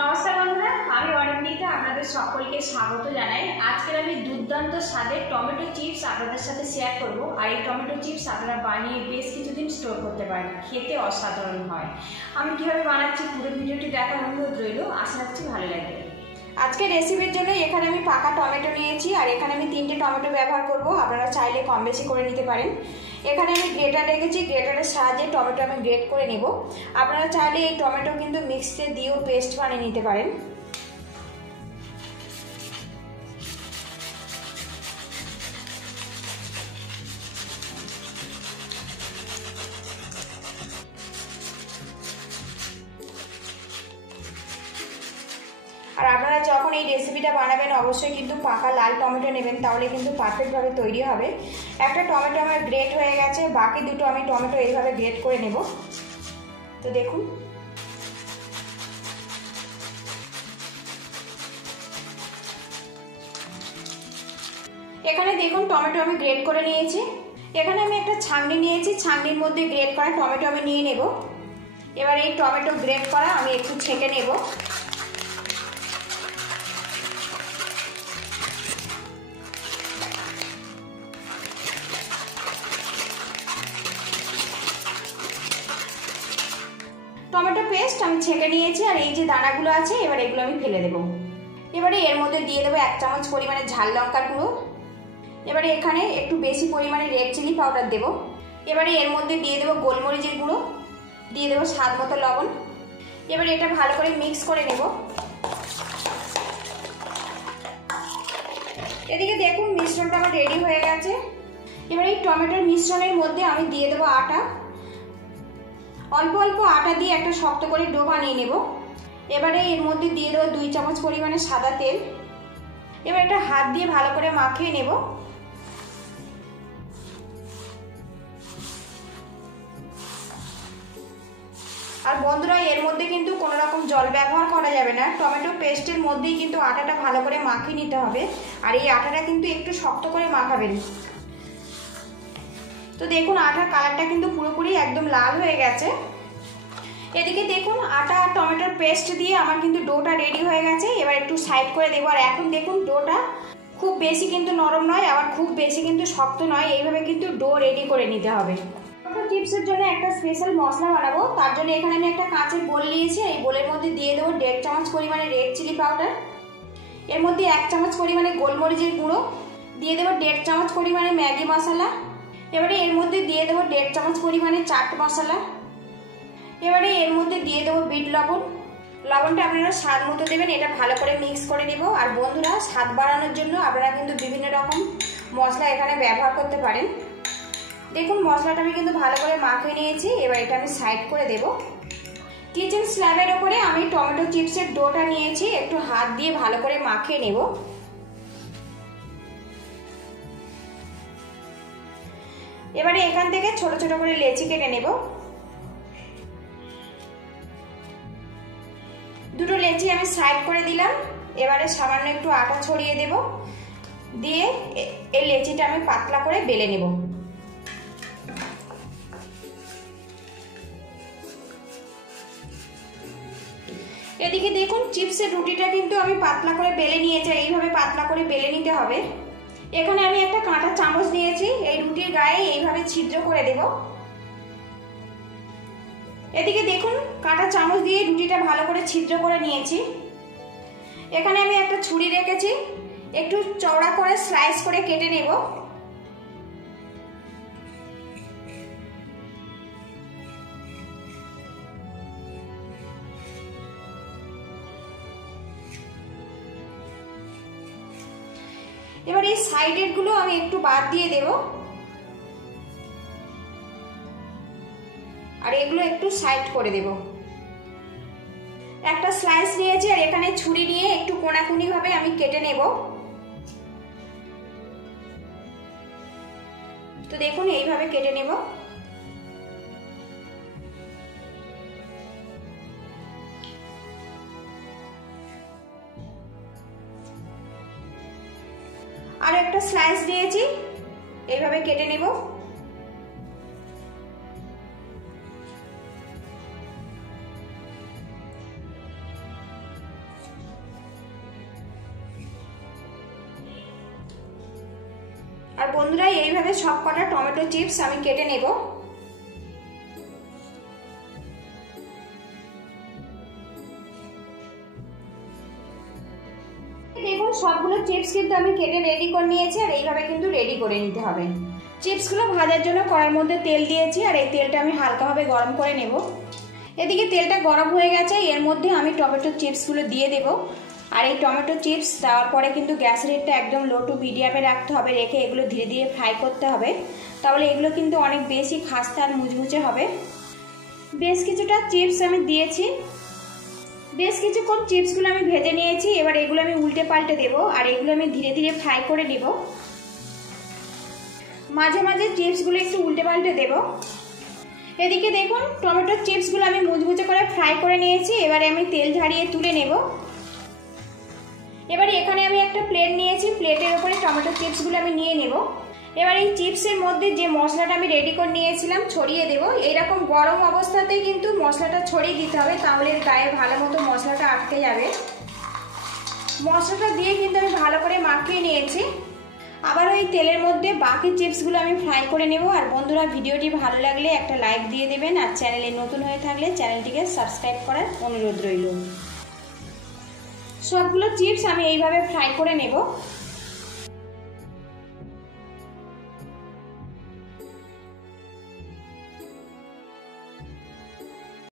নমস্কার বন্ধুরা, আমি অরিন্দিতা আপনাদের সকলকে স্বাগত জানাই। আজকের আমি দুর্দান্ত স্বাদের টমেটো চিপস আপনাদের সাথে শেয়ার করব। আর এই টমেটো চিপস আপনারা বানিয়ে বেশ কিছুদিন স্টোর করতে পারেন, খেতে অসাধারণ হয়। আমি কিভাবে বানাচ্ছি পুরো ভিডিওটি দেখার অনুরোধ রইল, আশা রাখছি ভালো লাগবে। আজকে রেসিপির জন্য এখানে আমি পাকা টমেটো নিয়েছি, আর এখানে আমি 3টে টমেটো ব্যবহার করব। আপনারা চাইলে কম বেশি করে নিতে পারেন। এখানে আমি গ্রেটার রেখেছি, গ্রেটারের সাহায্যে টমেটো আমি গ্রেট করে নেব। আপনারা চাইলে এই টমেটো কিন্তু মিক্সিতে দিয়েও পেস্ট বানিয়ে নিতে পারেন। আর আপনারা যখন এই রেসিপিটা বানাবেন অবশ্যই কিন্তু পাকা লাল টমেটো নেবেন, তাহলে কিন্তু পারফেক্টভাবে তৈরি হবে। একটা টমেটো আমার গ্রেট হয়ে গেছে, বাকি দুটো আমি টমেটো এইভাবে গ্রেট করে নেব। তো দেখুন, এখানে দেখুন টমেটো আমি গ্রেট করে নিয়েছি। এখানে আমি একটা ছাঁকনি নিয়েছি, ছাঁকনির মধ্যে গ্রেট করা টমেটো আমি নিয়ে নেব। এবার এই টমেটো গ্রেট করা আমি একটু ছেঁকে নেব। টমেটো পেস্ট আমি ছেঁকে নিয়েছি, আর এই যে দানাগুলো আছে এবার এগুলো আমি ফেলে দেব। এবারে এর মধ্যে দিয়ে দেবো 1 চামচ পরিমাণে ঝাল লঙ্কার গুঁড়ো। এবারে এখানে একটু বেশি পরিমাণে রেড চিলি পাউডার দেব। এবারে এর মধ্যে দিয়ে দেবো গোলমরিচের গুঁড়ো, দিয়ে দেবো স্বাদ মতো লবণ। এবারে এটা ভালো করে মিক্স করে নেব। এদিকে দেখুন মিশ্রণটা আমার রেডি হয়ে গেছে। এবারে এই টমেটোর মিশ্রণের মধ্যে আমি দিয়ে দেবো আটা। অল্প অল্প আটা দিয়ে একটা শক্ত করে ডো বানিয়ে নেব। এবারে এর মধ্যে দিয়ে দেবো 2 চামচ পরিমাণে সাদা তেল। এবার এটা হাত দিয়ে ভালো করে মাখিয়ে নেব। আর বন্ধুরা, এর মধ্যে কিন্তু কোনো রকম জল ব্যবহার করা যাবে না। টমেটো পেস্টের মধ্যেই কিন্তু আটাটা ভালো করে মাখিয়ে নিতে হবে। আর এই আটাটা কিন্তু একটু শক্ত করে মাখাবেন। তো দেখুন আটার কালারটা কিন্তু পুরোপুরি একদম লাল হয়ে গেছে। এদিকে দেখুন আটা আর টমেটোর পেস্ট দিয়ে আমার কিন্তু ডোটা রেডি হয়ে গেছে। এবার একটু সাইড করে দেবো। আর এখন দেখুন ডোটা খুব বেশি কিন্তু নরম নয়, আবার খুব বেশি কিন্তু শক্ত নয়। এইভাবে কিন্তু ডো রেডি করে নিতে হবে। টমেটো চিপসের জন্য একটা স্পেশাল মশলা বানাবো। তার জন্য এখানে আমি একটা কাঁচের বোল নিয়েছি। এই বোলের মধ্যে দিয়ে দেবো 1.5 চামচ পরিমাণে রেড চিলি পাউডার। এর মধ্যে 1 চামচ পরিমাণে গোলমরিচের গুঁড়ো, দিয়ে দেবো 1.5 চামচ পরিমাণে ম্যাগি মশলা। এবারে এর মধ্যে দিয়ে দেবো 1.5 চামচ পরিমাণে চাট মশলা। এবারে এর মধ্যে দিয়ে দেবো বিট লবণ। লবণটা আপনারা স্বাদ মতো দেবেন। এটা ভালো করে মিক্স করে নেব। আর বন্ধুরা, স্বাদ বাড়ানোর জন্য আপনারা কিন্তু বিভিন্ন রকম মশলা এখানে ব্যবহার করতে পারেন। দেখুন মশলাটা আমি কিন্তু ভালো করে মাখিয়ে নিয়েছি। এবার এটা আমি সাইড করে দেব। কিচেন স্ল্যাবের ওপরে আমি টমেটো চিপসের ডোটা নিয়েছি, একটু হাত দিয়ে ভালো করে মাখিয়ে নেব। এবারে এখান থেকে ছোট ছোট করে লেচি কেটে নেব। দুটো লেচি আমি সাইড করে দিলাম। এবারে সামান্য একটু আটা ছড়িয়ে দেব, দিয়ে এই লেচিটা আমি পাতলা করে বেলে নেব। এদিকে দেখুন চিপসের রুটিটা কিন্তু আমি পাতলা করে বেলে নিয়েছি। এইভাবে পাতলা করে বেলে নিতে হবে। এখানে আমি একটা কাঁটা চামচ নিয়েছি, এই রুটির গায়ে এইভাবে ছিদ্র করে দেব। এদিকে দেখুন কাঁটা চামচ দিয়ে রুটিটা ভালো করে ছিদ্র করে নিয়েছি। এখানে আমি একটা ছুরি রেখেছি, একটু চওড়া করে স্লাইস করে কেটে নেব। এবার এই সাইডের গুলো আমি একটু বাদ দিয়ে দেব, আর এগুলো একটু সাইড করে দেব। একটা স্লাইস নিয়েছি, আর এখানে ছুরি নিয়ে একটু কোনাকুনি ভাবে আমি কেটে নেব। তো দেখুন এইভাবে কেটে নেব। আর একটা স্লাইস নিয়েছি, এইভাবে কেটে নেব। আর বন্ধুরা এইভাবে সব কটা টমেটো চিপস আমি কেটে নেব। দেখুন সবগুলো চিপস কিন্তু আমি কেটে রেডি করে নিয়েছি, আর এইভাবে কিন্তু রেডি করে নিতে হবে। চিপসগুলো ভাজার জন্য কড়াইয়ের মধ্যে তেল দিয়েছি, আর এই তেলটা আমি হালকাভাবে গরম করে নেব। এদিকে তেলটা গরম হয়ে গেছে, এর মধ্যে আমি টমেটো চিপসগুলো দিয়ে দেব। আর এই টমেটো চিপস দেওয়ার পরে কিন্তু গ্যাসের রেটটা একদম লো টু মিডিয়ামে রাখতে হবে, রেখে এগুলো ধীরে ধীরে ফ্রাই করতে হবে, তাহলে এগুলো কিন্তু অনেক বেশি খাস্তা আর মুচমুচে হবে। বেশ কিছুটা চিপস আমি দিয়েছি, বেশ কিছুক্ষণ চিপসগুলো আমি ভেজে নিয়েছি। এবার এগুলো আমি উল্টে পাল্টে দেবো, আর এগুলো আমি ধীরে ধীরে ফ্রাই করে নেব। মাঝে মাঝে চিপসগুলো একটু উল্টে পাল্টে দেবো। এদিকে দেখুন টমেটোর চিপসগুলো আমি মুচমুচে করে ফ্রাই করে নিয়েছি। এবারে আমি তেল ঝারিয়ে তুলে নেব। এবারে এখানে আমি একটা প্লেট নিয়েছি, প্লেটের ওপরে টমেটো চিপসগুলো আমি নিয়ে নেব। এবার এই চিপসের মধ্যে যে মশলাটা আমি রেডি করে নিয়েছিলাম ছড়িয়ে দেব। এইরকম গরম অবস্থাতেই কিন্তু মশলাটা ছড়িয়ে দিতে হবে, তাহলে গায়ে ভালো মতো মশলাটা আটকে যাবে। মশলাটা দিয়ে কিন্তু আমি ভালো করে মাখিয়ে নিয়েছি। আবার ওই তেলের মধ্যে বাকি চিপসগুলো আমি ফ্রাই করে নেব। আর বন্ধুরা ভিডিওটি ভালো লাগলে একটা লাইক দিয়ে দেবেন, আর চ্যানেলে নতুন হয়ে থাকলে চ্যানেলটিকে সাবস্ক্রাইব করার অনুরোধ রইল। সবগুলো চিপস আমি এইভাবে ফ্রাই করে নেব।